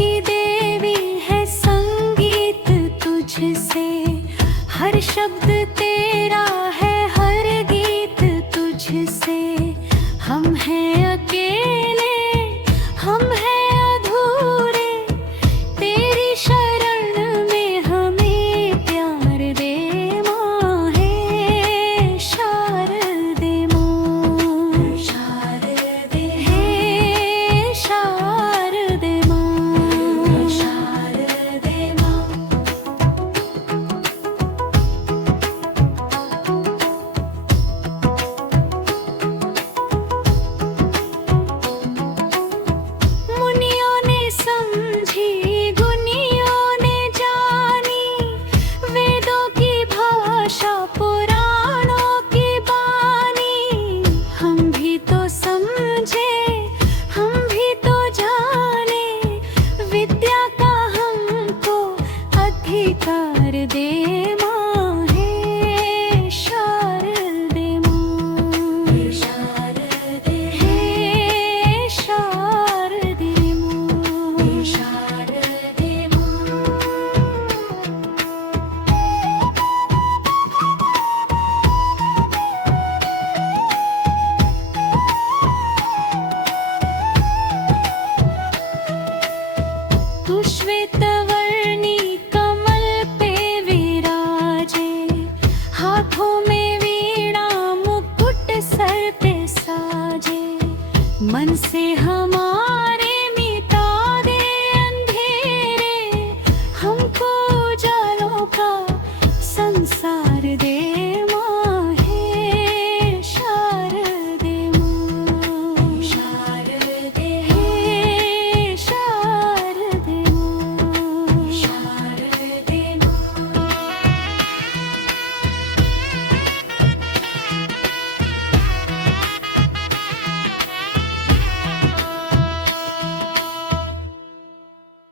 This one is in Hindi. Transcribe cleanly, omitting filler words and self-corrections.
की देवी है संगीत तुझसे, हर शब्द तेरा है, हर गीत तुझसे। हम हैं अकेले, हम हैं अधूरे, तेरी शरण में हमें प्यार दे माँ। हे शारदे माँ, शारदे, हे शारदे माँ, शारदे माँ। मुनियों ने समझी, गुनियों ने जानी, वेदों की भाषा, पुराणों की बानी। हम भी तो समझे, हम भी तो जाने, विद्या का हमको अधिकार दे माँ। हे शारदे माँ, हे शारदे, हे शारदे माँ, हे शारदे माँ। तू श्वेत